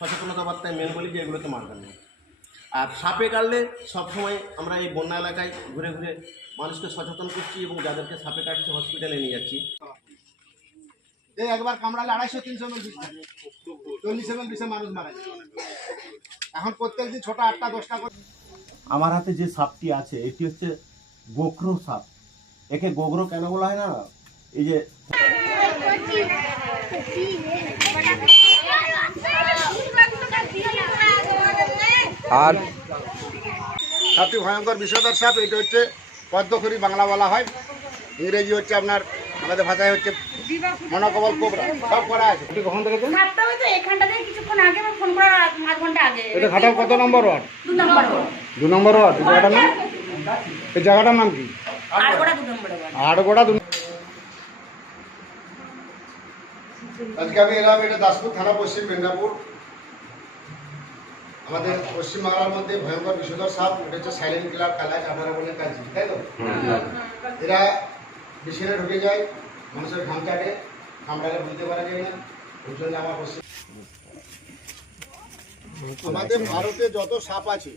সচেতনতা বার্তায় মেন বলি যে এগুলোতে মারবেন না। আর সাপে কাটলে সবসময় আমরা এই বন্যা এলাকায় ঘুরে ঘুরে মানুষকে সচেতন করছি এবং যাদেরকে সাপে কাটছে হসপিটালে নিয়ে যাচ্ছি। এই একবার কামড়ালে 250-300 ml বিষ থাকে, 40 ml বিষে মানুষ মারা যায়। এখন প্রত্যেকদিন ছোট 8টা 10টা করে। আমার হাতে যে সাপটি আছে এটি হচ্ছে গোখরো সাপ। একে গোখরো কেন বলা হয় না, এই যে আর সাপটি ভয়ঙ্কর বিষধর সাপ। এটা হচ্ছে পদ্মখুরি বাংলা বলা হয়, ইংরেজি হচ্ছে আপনার, আমাদের ভাষায় হচ্ছে মনোকবল কোবরা। সব করা আছে। এটি কখন থেকে? সাতটা হয়তো এখানটা থেকে কিছুক্ষণ আগে, আমার ফোন করার আধ ঘন্টা আগে। এটা ঘাটাল কত নম্বর ওয়ার্ড? 2 নম্বর ওয়ার্ড। 2 নম্বর ওয়ার্ড। এই জায়গাটার নাম, এই জায়গাটার নাম কি? আড়গোড়া 2 নম্বর ওয়ার্ড। আড়গোড়া। আজকে আমি এলাম, এটা দাসপুর থানা, পশ্চিম মেদিনীপুর। আমাদের পশ্চিমবাংলার মধ্যে ভয়ঙ্কর বিষধর সাপ, এটা হচ্ছে সাইলেন্ট কিলার কালাজ, আপনারা বলে কাজি, তাই তো? এরা বিষে ঢুকে যায়, মানুষের ঘাম চাটে, কামড়ালে বুঝতে পারা যায় না। ওই জন্য আমাদের ভারতে যত সাপ আছে